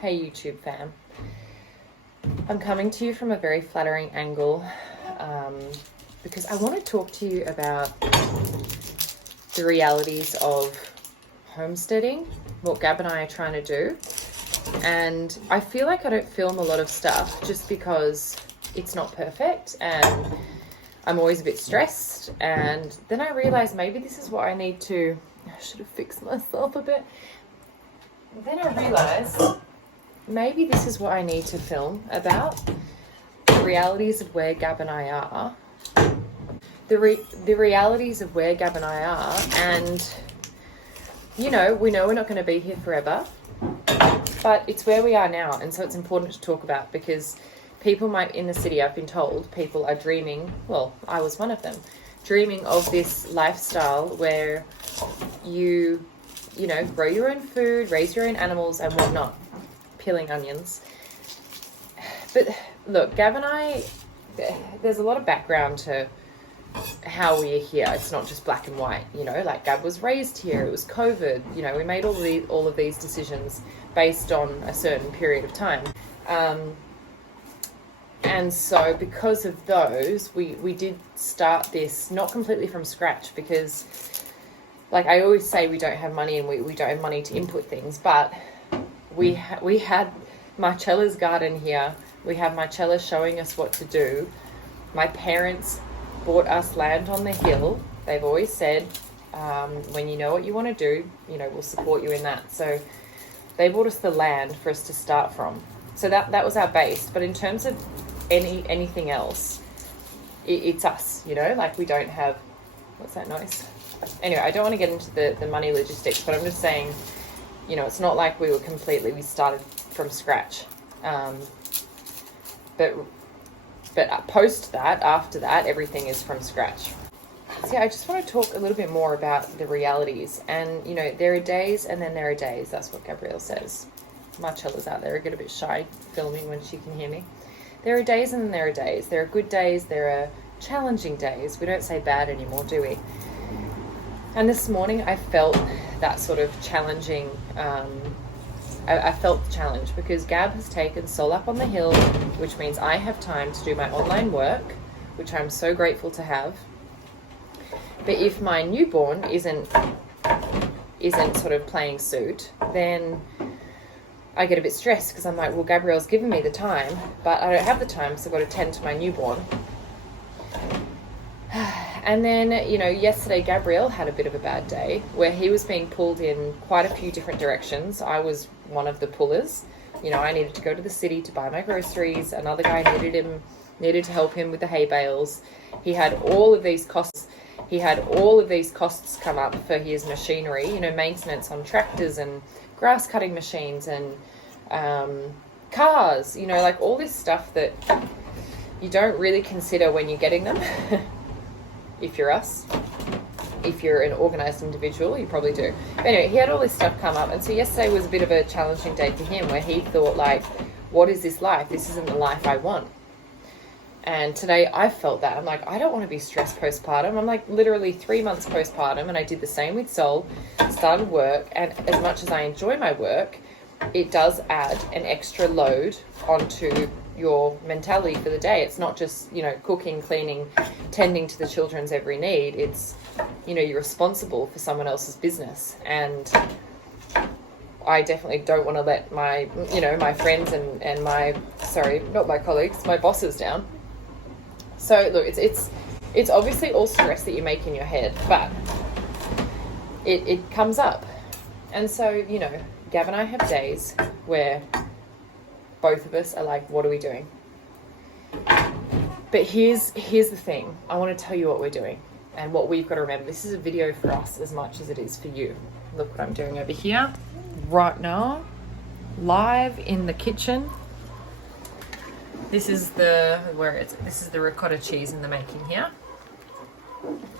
Hey YouTube fam. I'm coming to you from a very flattering angle because I want to talk to you about the realities of homesteading, what Gab and I are trying to do. And I feel like I don't film a lot of stuff just because it's not perfect and I'm always a bit stressed. And then I realized maybe this is what I need to, I should have fixed myself a bit. Then I realized maybe this is what I need to film about, the realities of where Gab and I are. The realities of where Gab and I are, and we know we're not going to be here forever, but it's where we are now, and so it's important to talk about because people might, in the city, I've been told, people are dreaming, well, I was one of them, dreaming of this lifestyle where you grow your own food, raise your own animals and whatnot, peeling onions. But look, Gab and I, there's a lot of background to how we are here. It's not just black and white, like Gab was raised here, it was COVID, we made all of these decisions based on a certain period of time. And so because of those, we did start this not completely from scratch because, like I always say, we don't have money and we don't have money to input things, but we had Marcella's garden here. We have Marcella showing us what to do. My parents bought us land on the hill. They've always said, when you know what you want to do, we'll support you in that. So they bought us the land for us to start from. So that was our base. But in terms of anything else, it's us, like we don't have, what's that noise? Anyway, I don't want to get into the money logistics, but I'm just saying, it's not like we started from scratch. But post that, after that, everything is from scratch. So yeah, I just want to talk a little bit more about the realities. And, there are days and then there are days. That's what Gabrielle says. Marcella's out there. I get a bit shy filming when she can hear me. There are days and then there are days. There are good days. There are challenging days. We don't say bad anymore, do we? And this morning I felt that sort of challenging, I felt the challenge because Gab has taken Sol up on the hill, which means I have time to do my online work, which I'm so grateful to have. But if my newborn isn't sort of playing suit, then I get a bit stressed because I'm like, well, Gabrielle's given me the time, but I don't have the time, so I've got to tend to my newborn. And then, yesterday Gabriel had a bit of a bad day where he was being pulled in quite a few different directions. I was one of the pullers. I needed to go to the city to buy my groceries. Another guy needed to help him with the hay bales. He had all of these costs. Come up for his machinery, maintenance on tractors and grass cutting machines and cars, like all this stuff that you don't really consider when you're getting them. If you're us, if you're an organized individual, you probably do. But anyway, he had all this stuff come up. And so yesterday was a bit of a challenging day for him where he thought like, what is this life? This isn't the life I want. And today I felt that. I'm like, I don't want to be stressed postpartum. I'm like literally 3 months postpartum. And I did the same with Sol, started work. And as much as I enjoy my work, it does add an extra load onto your mentality for the day. It's not just, cooking, cleaning, tending to the children's every need. It's, you're responsible for someone else's business. And I definitely don't want to let my, my friends and not my colleagues, my bosses down. So look, it's obviously all stress that you make in your head, but it comes up. And so, Gab and I have days where both of us are like, what are we doing? But here's the thing. I want to tell you what we're doing and what we've got to remember. This is a video for us as much as it is for you. Look what I'm doing over here right now, live in the kitchen. This is the ricotta cheese in the making here.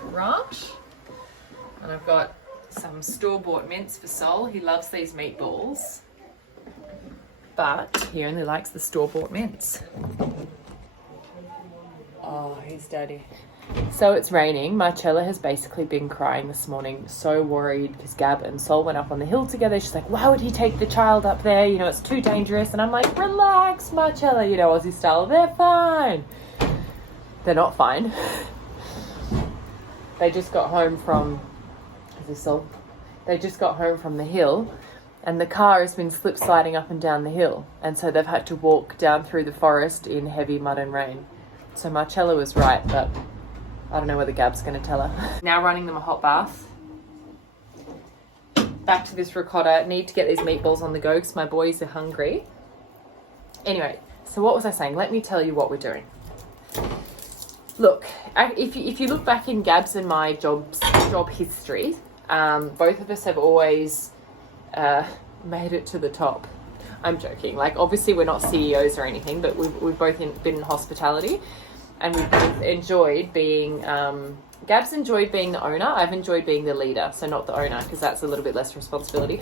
Right. And I've got some store-bought mince for Sol. He loves these meatballs, but he only likes the store-bought mince. Oh, he's dirty. So it's raining. Marcella has basically been crying this morning, so worried because Gab and Sol went up on the hill together. She's like, why would he take the child up there? You know, it's too dangerous. And I'm like, relax, Marcella, you know, Aussie style. They're fine. They're not fine. They just got home from, is this Sol? They just got home from the hill and the car has been slip sliding up and down the hill. And so they've had to walk down through the forest in heavy mud and rain. So Marcella was right, but I don't know whether Gab's going to tell her. Now running them a hot bath. Back to this ricotta. Need to get these meatballs on the go because my boys are hungry. Anyway, so what was I saying? Let me tell you what we're doing. Look, if you look back in Gab's and my job history, both of us have always made it to the top. I'm joking. Like, obviously we're not CEOs or anything, but we've both been in hospitality. And we've both enjoyed being, Gab's enjoyed being the owner. I've enjoyed being the leader. So not the owner, because that's a little bit less responsibility.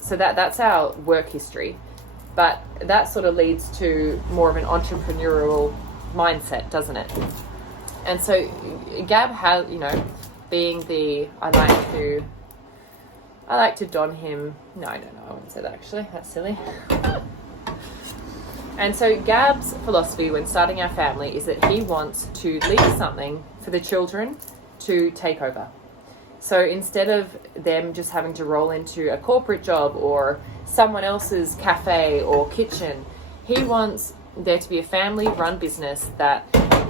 So that's our work history. But that sort of leads to more of an entrepreneurial mindset, doesn't it? And so Gab has, you know, being the, I like to don him. No, I wouldn't say that actually. That's silly. And so Gab's philosophy when starting our family is that he wants to leave something for the children to take over. So instead of them just having to roll into a corporate job or someone else's cafe or kitchen, he wants there to be a family-run business that,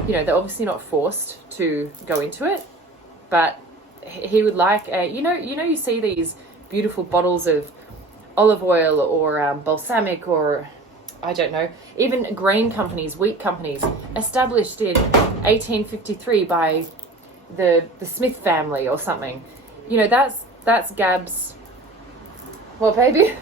you know, they're obviously not forced to go into it, but he would like a, you see these beautiful bottles of olive oil or balsamic or, I don't know, even grain companies, wheat companies, established in 1853 by the Smith family or something. You know, that's Gab's, what, baby?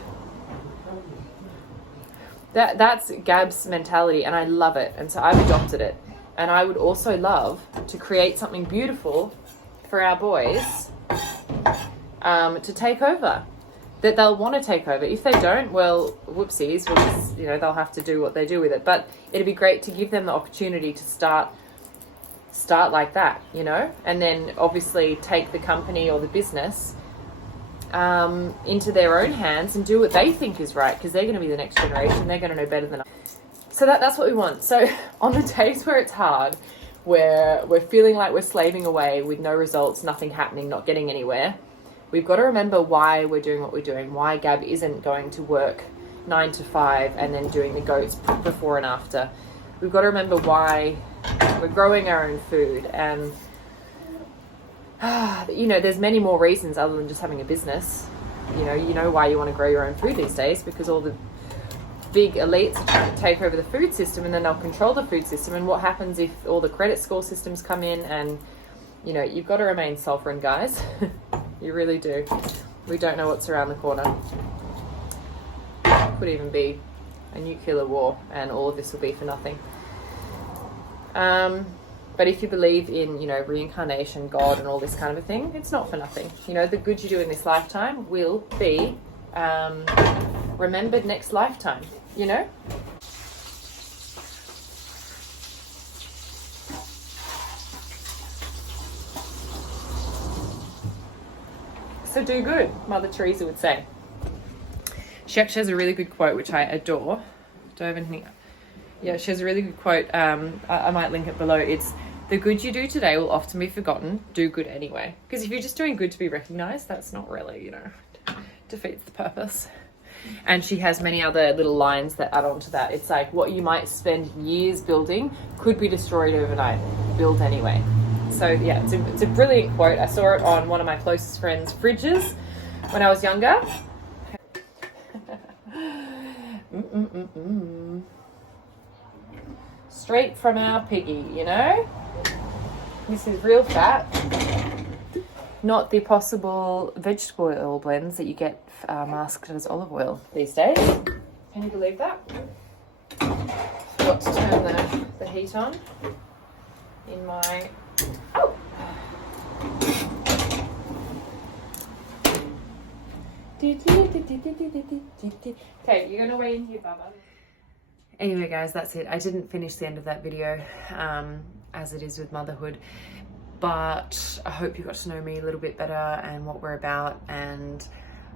That's Gab's mentality, and I love it. And so I've adopted it. And I would also love to create something beautiful for our boys to take over. That they'll want to take over. If they don't, well, whoopsies, you know, they'll have to do what they do with it. But it'd be great to give them the opportunity to start like that, you know, and then obviously take the company or the business into their own hands and do what they think is right, because they're going to be the next generation. They're going to know better than us. So that's what we want. So on the days where it's hard, where we're feeling like we're slaving away with no results, nothing happening, not getting anywhere, we've got to remember why we're doing what we're doing, why Gab isn't going to work 9 to 5 and then doing the goats before and after. We've got to remember why we're growing our own food. And, you know, there's many more reasons other than just having a business. You know why you want to grow your own food these days, because all the big elites are trying to take over the food system, and then they'll control the food system. And what happens if all the credit score systems come in? And, you know, you've got to remain sovereign, guys. You really do. We don't know what's around the corner. Could even be a nuclear war, and all of this will be for nothing. But if you believe in, you know, reincarnation, God, and all this kind of a thing, it's not for nothing. You know, the good you do in this lifetime will be remembered next lifetime, you know? So do good, Mother Teresa would say. She actually has a really good quote, which I adore. Do I have anything? Yeah, she has a really good quote. I might link it below. It's, the good you do today will often be forgotten. Do good anyway. Because if you're just doing good to be recognized, that's not really, you know, defeats the purpose. And she has many other little lines that add on to that. It's like, what you might spend years building could be destroyed overnight. Build anyway. So yeah, it's a brilliant quote. I saw it on one of my closest friends' fridges when I was younger. Straight from our piggy, you know? This is real fat. Not the possible vegetable oil blends that you get masked as olive oil these days. Can you believe that? Got to turn the heat on in my... Oh! Okay, you're going to wait in here, Bubba. Anyway, guys, that's it. I didn't finish the end of that video. as it is with motherhood. But I hope you got to know me a little bit better and what we're about, and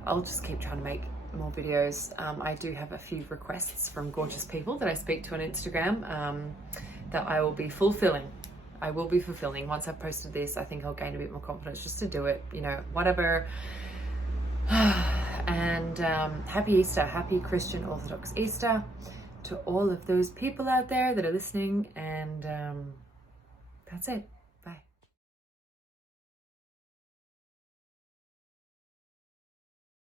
I'll just keep trying to make more videos. I do have a few requests from gorgeous people that I speak to on Instagram that I will be fulfilling. I will be fulfilling. Once I've posted this, I think I'll gain a bit more confidence just to do it, you know, whatever. And happy Easter, happy Christian Orthodox Easter to all of those people out there that are listening, and that's it.